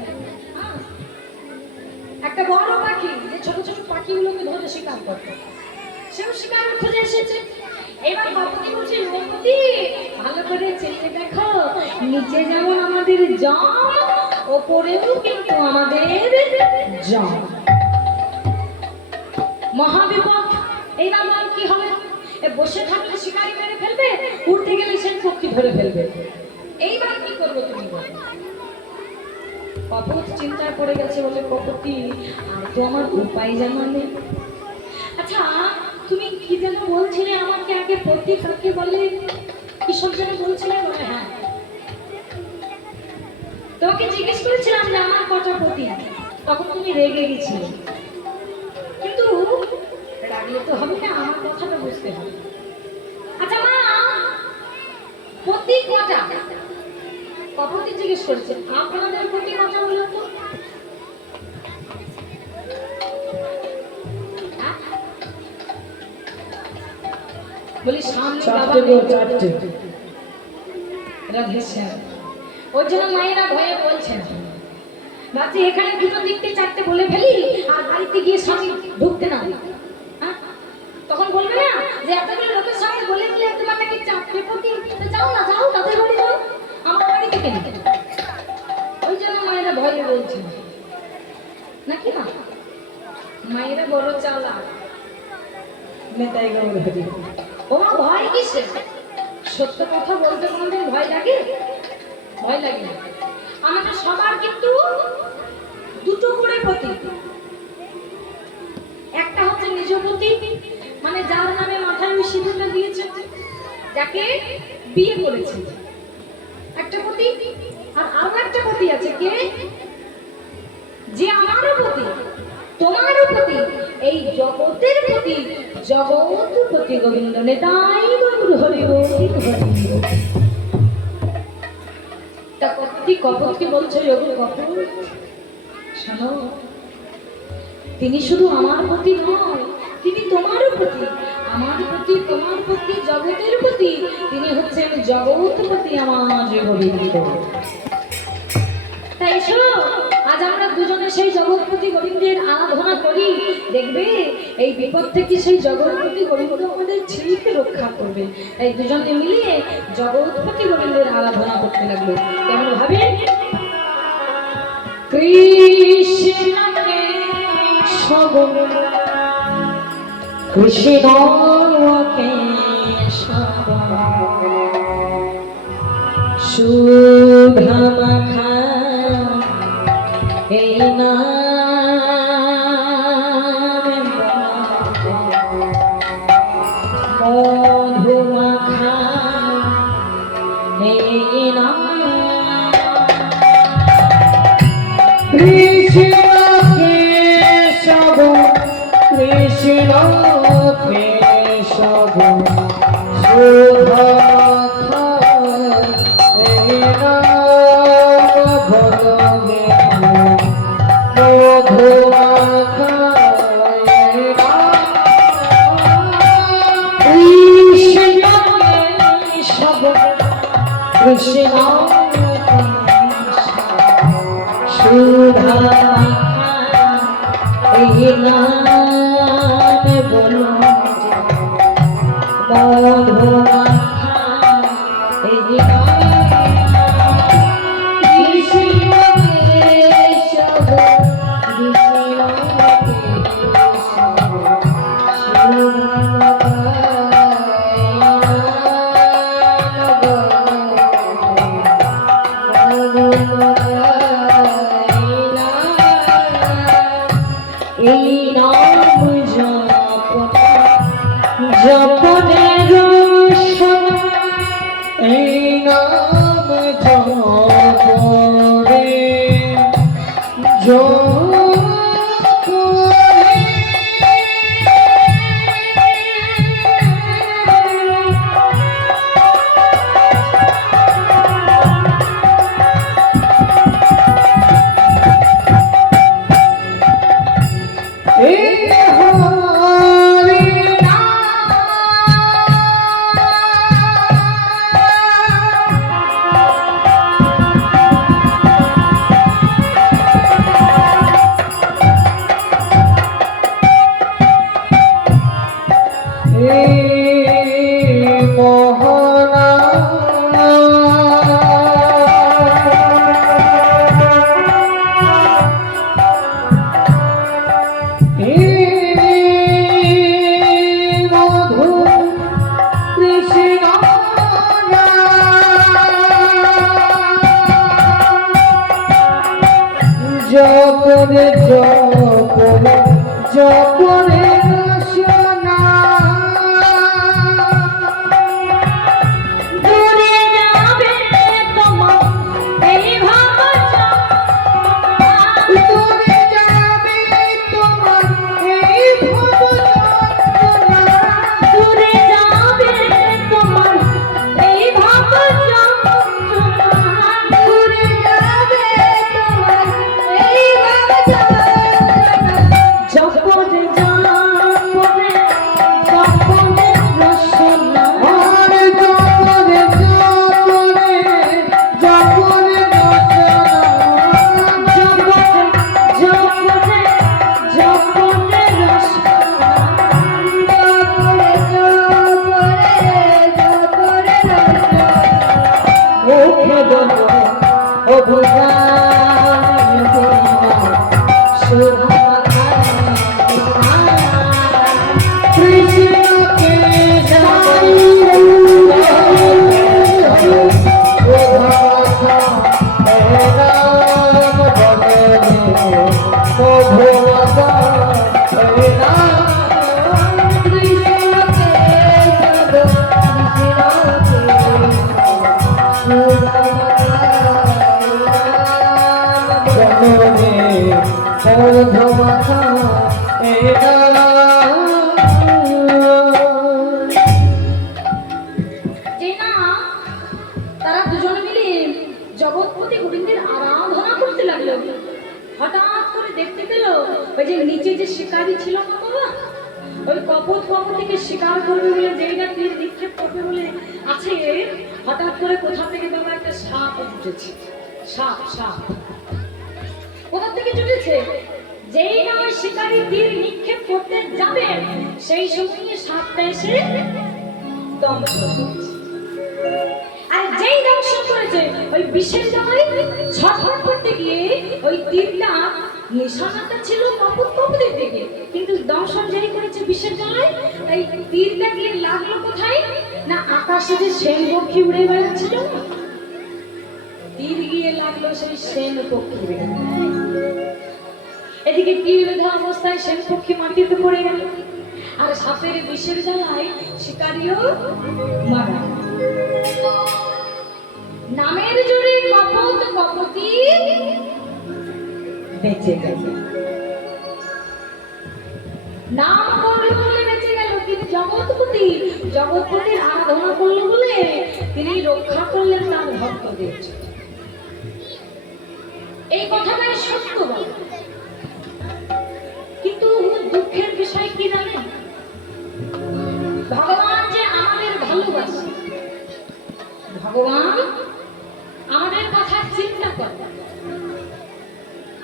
একটা বড় পাখি যে ছোট ছোট পাখিগুলোকে ধরে শিকার করতো, সেও শিকারের খোঁজে এসেছে। এবার কপতি বলছে, কপতি ভালো করে চেয়ে দেখো, নিচে যেমন আমাদের জম, ওপরেও কিন্তু আমাদের জম। মহাবিপদ। এইবার বল কি হবে? বসে থাকলে শিকারি মেরে ফেলবে, উঠতে গেলে সে পক্ষী ধরে ফেলবে, এইবার কি করবো তুমি বলো? কপট চিন্তায় পড়ে গেছে, বলে কপতি আর তো আমার উপায় জানা নেই। আচ্ছা তুমি কি যেন বলছিলে আমাকে আগে, পতি কাকে বলে কিসব যেন বলছিলে? বলে হ্যাঁ তোমাকে জিজ্ঞেস করেছিলাম যে আমার কটা পতি, তখন তুমি রেগে গেছিলে, কিন্তু রাগলে তো হবে না, আমার কথাটা বুঝতে হবে। আচ্ছা মা পতি কটা? কপতি জিজ্ঞেস করেছে, আপনাদের পতি কটা বলো তো? বলি সামনে বাবা চারটে। রাধেশ্যাম, ওর জন্য মায়েরা ভয়ে বলছেন, ভাবছি এখানে দুটো দিকতে চারটে বলে ফেলি আর বাড়িতে গিয়ে স্বামী ঢুকতে না। নাকি মা? মায়েরা বড় চালা। নেতাই গৌর হরি। ও মা, ভয় কিসে? সত্য কথা বলতে কোনোদিন ভয় লাগে? ভয় লাগে না। আমাদের সবার কিন্তু দুটো করে পতি। একটা হচ্ছে নিজ পতি, মানে যার নামে মাথায় আমি সিঁদুরটা দিয়েছে, যাকে বিয়ে করেছি, একটা পতি। আর আরো একটা পতি আছে, কে? যে আমারও পতি, তোমারও পতি, এই জগতের পতি, জগৎপতি গোবিন্দ নেতাই গৌর হরি হরি। তা কপতি কপতকে বলছে, যোগী কপত শোনো, তিনি শুধু আমার পতি নয়, তিনি তোমারও পতি, আমার পতি, তোমার পতি, জগতের পতি, তিনি হচ্ছেন জগৎপতি আমার গোবিন্দ। তাই এসো, আজ আমরা দুজনে সেই জগৎপতি গোবিন্দের আরাধনা করি। দেখবে এই বিপদ থেকে সেই জগৎপতি গোবিন্দ আমাদের ছেলেকে রক্ষা করবে। তাই দুজনে মিলিয়ে জগৎপতি গোবিন্দের আরাধনা করতে লাগলো। কেমন ভাবে? কৃষ্ণকে সব কৃষ্ণকে সব শুভমাখা এই নাম মধুমাখা এই নাম কৃষ্ণকে সব কৃষ্ণকে সব শুভমাখা এই নাম ভজনে মধুমাখা এই নাম কৃষ্ণকে সব কৃষ্ণ সুধা এই নাম বলো মধুমাখা এই নাম কৃষ্ণকে সব কৃষ্ণকে সব সুধা এই নাম জপনের এই নাম জপরে জপরে এই হরি জপরে জপরে জপরে রসনা দূরে যাবে তোমার এই ভাবনা, দূরে যাবে তোমার এই ভবযন্ত্রণা দূরে যাবে তোমার এই ভাবনা, দূরে যাবে তোমার এই ভাবনা। জপরে মধুমাতা এই না কৃষ্ণকে জগৎ জননী মধুমাতা এই না যে না তারা দুজনে মিলে জগৎপতি গোবিন্দের আরাধনা করতে লাগলো। হঠাৎ করে দেখতে পেল ওই যে নিচে যে শিকারী ছিল না বাবা, ওই কপতিকে শিকার করবে বলে যেই না তীর নিক্ষেপ করবে বলে আছে, হঠাৎ করে কোথা থেকে বাবা একটা সাপ উঠেছে। সাপ সাপ কোথা থেকে জুটেছে? যেই না ওই শিকারী তীর নিক্ষেপ করতে যাবে সেই সময় সাপটা এসে দংশন করেছে। আর যেই দংশন করেছে ওই বিশেষ জামাই ছটফট করতে গিয়ে ওই তীরটা নিশানাটা ছিল কপতির দিকে, কিন্তু দংশন যেই করেছে বিশেষ জামাই, এই তীরটা গিয়ে লাগলো কোথায় না আকাশে যে সেন পক্ষী উড়ে বেড়াচ্ছিল না, তীর গিয়ে লাগলো সেই সেন পক্ষী। এদিকে তীর বেঁধা অবস্থায় সেন পক্ষী মাটিতে পড়ে গেল, আর সাপের বিষের জ্বালায় শিকারিও মারা। নামের জোরে কপতি বেঁচে গেল। নাম করলো বলে বেঁচে গেল, কিন্তু জগৎপতির আরাধনা করলো বলে তিনি রক্ষা করলেন তার ভক্তদের। এই কথাটাই সত্য বলে, কিন্তু দুঃখের বিষয় কি জানেন? ভগবান যে আমাদের ভালোবাসে, ভগবান আমাদের কথা চিন্তা করে,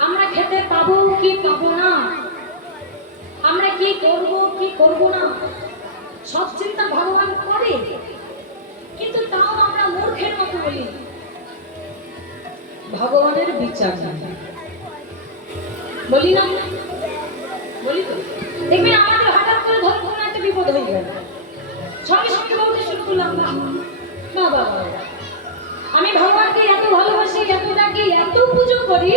আমরা খেতে পাবো কি পাবো না, আমরা কি করব কি করব না, সব চিন্তা ভগবান করে। কিন্তু তাও আমরা মূর্খের মতো বলি ভগবানের বিচার নাই, বলি না? বলি তো। দেখবেন আমাদের হঠাৎ করে ধরো কোনো একটা বিপদ হয়ে গেল, সঙ্গে সঙ্গে বলতে শুরু করলাম না বাবা, আমি ভগবানকে এত ভালোবাসি, এত ডাকি, এত পুজো করি,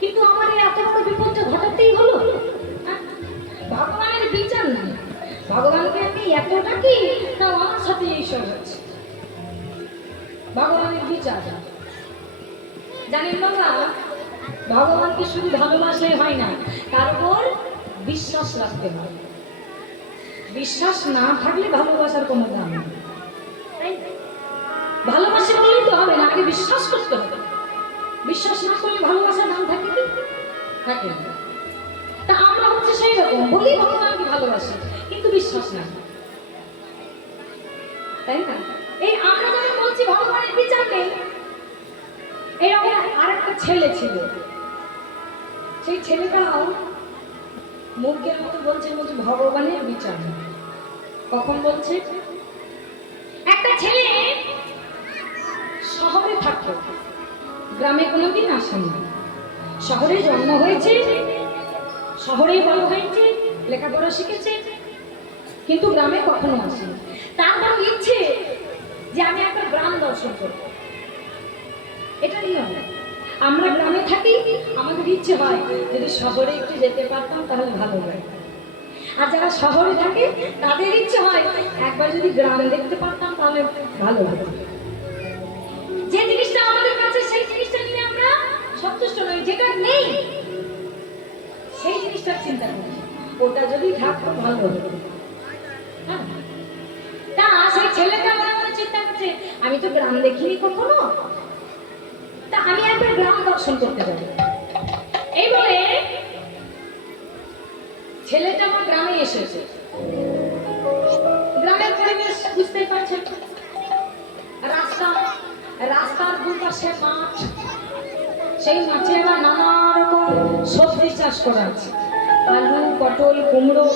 কিন্তু আমার এই এত বড় বিপদটা ঘটাতেই হলো। ভগবানের বিচার নাই, ভগবানকে আমি এত ডাকি, তাও আমার সাথে এইসব হচ্ছে। ভগবানের বিচার জানেন বাবা, ভগবানকে শুধু ভালোবাসলে হয় না, তার উপর বিশ্বাস রাখতে হয়। বিশ্বাস না থাকলে ভালোবাসার কোনো দাম নেই। ভালোবাসে বললেই তো হবে না, আগে বিশ্বাস করতে হবে। বিশ্বাস না করলে ভালোবাসার দাম থাকে কি? থাকে না। তা আমরা হচ্ছে সেই রকম, বলি ভগবানকে ভালোবাসি, কিন্তু বিশ্বাস না, তাই না? এই আমরা যখন বলছি ভগবানের বিচার নেই, এরকম আরেকটা ছেলে ছিল, সেই ছেলেটাও মুখের মতো বলছে ভগবানের বিচার নেই। কখন বলছে? একটা ছেলে শহরে থাকতো, গ্রামে কোনোদিন আসেনি। শহরে জন্ম হয়েছে, শহরেই বড় হয়েছে, লেখাপড়া শিখেছে, কিন্তু গ্রামে কখনো আসেনি। তার বড় ইচ্ছে যে আমি একটা গ্রাম দর্শন করব। এটা নিয়ম। আমরা গ্রামে থাকি, আমাদের ইচ্ছে হয় যদি শহরে একটু যেতে পারতাম তাহলে ভালো হয়। আর যারা শহরে থাকে তাদের ইচ্ছে হয় একবার যদি গ্রাম দেখতে পারতাম তাহলে ভালো হতো। যে জিনিসটা আমাদের কাছে সেই জিনিসটা নিয়ে আমরা সন্তুষ্ট নই, যেটা নেই সেই জিনিসটার চিন্তা করি, ওটা যদি থাকতো ভালো হতো। হ্যাঁ, তা সেই ছেলেটা মনে মনে চিন্তা করছে আমি তো গ্রাম দেখিনি কখনো, তা আমি একবার গ্রাম দর্শন করতে যাবো। এই বলে ছেলেটা আমার গ্রামে এসেছে। গ্রামের পরিবেশ বুঝতেই পারছেন, রাস্তার দুপাশে মাঠ, সেই মাঠে আবার নানা রকম সবজি চাষ করা আছে, আলু, পটল, কুমড়ো,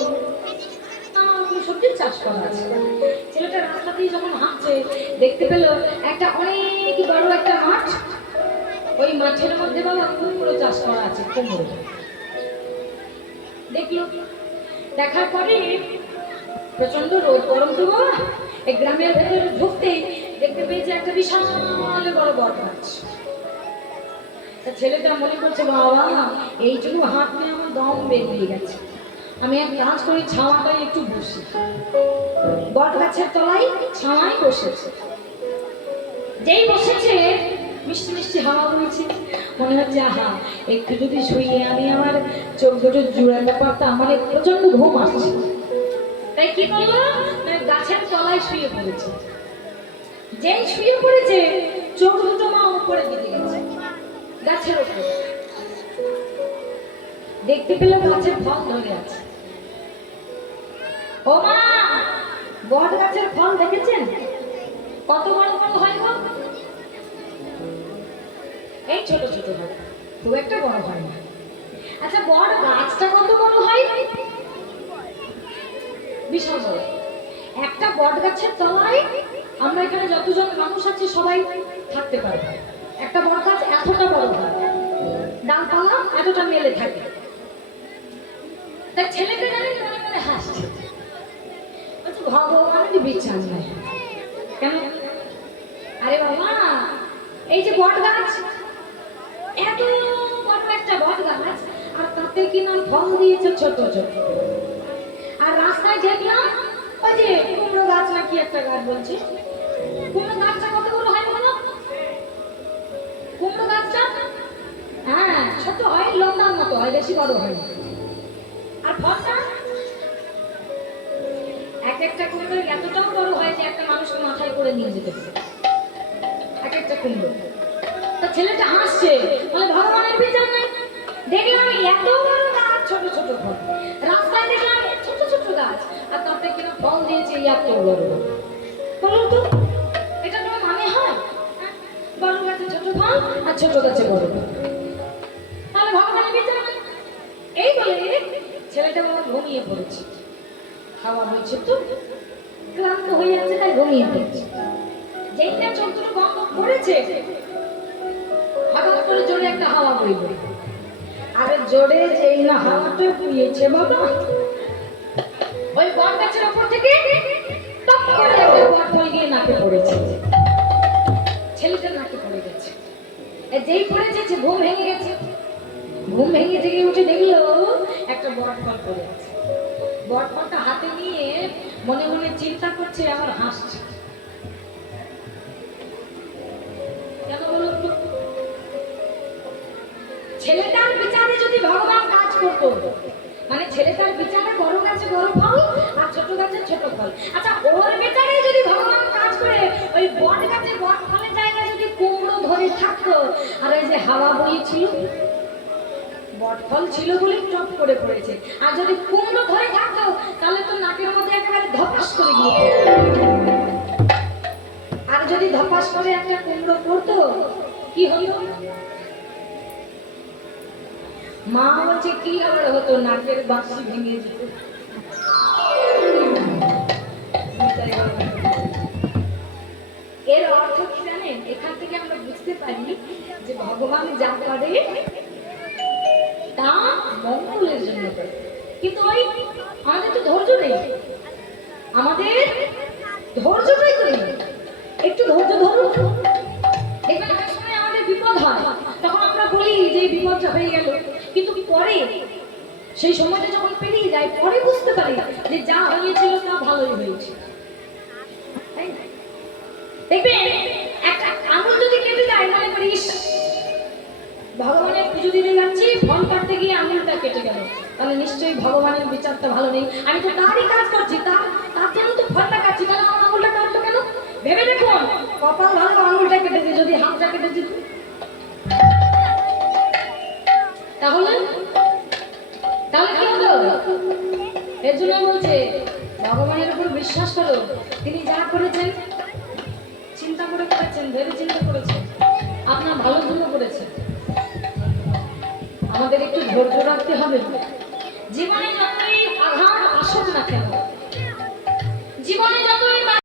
নানা রকম সবজির চাষ করা আছে। ছেলেটা রাস্তা দিয়ে যখন হাঁটছে দেখতে পেল একটা অনেক বড় একটা মাঠ, ওই মাঠের মধ্যে বাবা কুমড়ো চাষ করা আছে। কুমড়ো দেখলো, দেখার পরে প্রচন্ড রোদ গরম তো বাবা, এই গ্রামের ভেতরে ঢুকতে দেখতে পেয়েছে একটা বিশাল বড় বট গাছ। তা ছেলেটা মনে করছে বাবা এইটুকু হাত নিয়ে আমার দম বেরিয়ে গেছে, আমি এক কাজ করি ছাওয়াটাই একটু বসি। বট গাছের তলায় ছাওয়াই বসেছে। যেই বসেছে মিষ্টি মিষ্টি হাওয়া বইছে, মনে হচ্ছে আহা একটু যদি শুয়ে আমি আমার চোখ দুটো জুড়াতে পারতাম, মানে প্রচন্ড ঘুম আসছে। তাই কি করলো, গাছের তলায় শুয়ে পড়েছে। যেই শুয়ে পড়েছে চোখ দুটো মা উপরে দিকে গেছে গাছের উপর, দেখতে পেল গাছের ফল ধরে আছে। ও মা, বট গাছের ফল দেখেছেন কত বড় বড় হয় গো? এই ছোট ছোট হয়, খুব একটা বড় হয় না। আচ্ছা বট গাছটা কত বড় হয়? বিশাল বড়। একটা বট গাছের তলায় আমরা এখানে যতজন মানুষ আছি সবাই থাকতে পারবো। একটা বট গাছ এতটা বড় হয়, ডালপালা এতটা মেলে থাকে। তাই ছেলেটা জানি মনে মনে হাসছে, বলছে ভগবানের বিচার নাই কেন? আরে বাবা, এই যে বট গাছ, এত বড় একটা বট গাছ, আর তাতে কিনা ফল দিয়েছে ছোট ছোট। আর রাস্তায় দেখলাম ওই যে কুমড়ো গাছ নাকি একটা গাছ বলছে, কুমড়ো গাছটা কত বড় হয় বলো? কুমড়ো গাছটা হ্যাঁ ছোট হয়, লম্বার মতো হয়, বেশি বড় হয় না। আর ফলটা এক একটা কুমড়ো এতটাও বড় হয় যে একটা মানুষকে মাথায় করে নিয়ে যেতে পারে এক একটা কুমড়ো। তা ছেলেটা হাসছে, বলে ভগবানের বিচার নাই। দেখলাম এত বড় গাছ, ছোট ছোট ফল। রাস্তায় দেখলাম ছোট ছোট গাছ, আর তাতে কিনা ফল দিয়েছে এত বড়। বলুন তো এটা কোনো মানে হয়? বড় গাছে ছোট ফল আর ছোট গাছে বড় ফল, তাহলে ভগবানের বিচার নাই। এই বলে ছেলেটা বাবা ঘুমিয়ে পড়েছে। হাওয়া বইছে তো, ক্লান্ত হয়ে যাচ্ছে, তাই ঘুমিয়ে পড়েছে। যেই না চোখ দুটো বন্ধ করেছে, হঠাৎ করে জোরে একটা হাওয়া বইল। আরে জোরে যেই না হাওয়াটা বইয়েছে বাবা, ওই বট গাছের ওপর থেকে টপ করে একটা বট ফল গিয়ে নাকে পড়েছে। ছেলেটা নাকে পড়ে গেছে। যেই পড়েছে ঘুম ভেঙে গেছে। ঘুম ভেঙে জেগে উঠে দেখলো একটা বট ফল পড়ে আছে। বট ফলটা হাতে নিয়ে মনে মনে চিন্তা করছে, আমার হাসছে। কেন বলুন তো? ছেলেটার বিচারে যদি ভগবান কাজ করতো, মানে ছেলেটার বিচারে বড় গাছে বড় ফল আর ছোট গাছে ছোট ফল। আচ্ছা ওর বিচারে যদি ভগবান কাজ করে ওই বট গাছে বট ফলের জায়গায় যদি কুমড়ো ধরে থাকতো, আর এই যে হাওয়া বইছিল বট ফল ছিল বলে টপ করে পড়েছে, আর যদি কুমড়ো ধরে থাকতো তাহলে তো নাকের মধ্যে একেবারে ধপাস করে গিয়ে পড়তো। আর যদি ধপাস করে একটা কুমড়ো পড়তো কি হতো? মা বলছে কি আবার হতো, নাকের বাঁশি ভেঙে যেত। এর অর্থ কি জানেন? এখান থেকে আমরা বুঝতে পারি যে ভগবান যা করে তা মঙ্গলের জন্য করে। কিন্তু ওই আমাদের তো ধৈর্য নেই, আমাদের ধৈর্যটাই তো নেই। একটু ধৈর্য ধরুন, দেখবেন অনেক সময় আমাদের বিপদ হয়, তখন আমরা বলি যে বিপদটা হয়ে গেল, কিন্তু পরে সেই সময়টা যখন পেরিয়ে যায় পরে বুঝতে পারি যে যা হয়েছিল তা ভালোই হয়েছে। দেখবেন একটা আঙুল যদি কেটে যায়, মনে করিস ভগবানের পুজো দিতে যাচ্ছি, ফল কাটতে গিয়ে আঙুলটা কেটে গেল, তাহলে নিশ্চয়ই ভগবানের বিচারটা ভালো নেই। আমি তো তারই কাজ করছি, তার জন্য তো ফলটা কাটছি, তাহলে আমার আঙুলটা কাটলো কেন? ভেবে দেখুন, কপাল ভালো আঙুলটা কেটেছে, যদি হাতটা কেটে যেত তাহলে তাহলে কি হতো? এর জন্য বলছে ভগবানের উপর বিশ্বাস করো, তিনি যা করেছেন চিন্তা করে করেছেন, ভেবে চিন্তা করেছেন, আপনার ভালোর জন্য করেছেন। আমাদের একটু ধৈর্য রাখতে হবে। জীবনে যতই আঘাত আসুক না কেন, জীবনে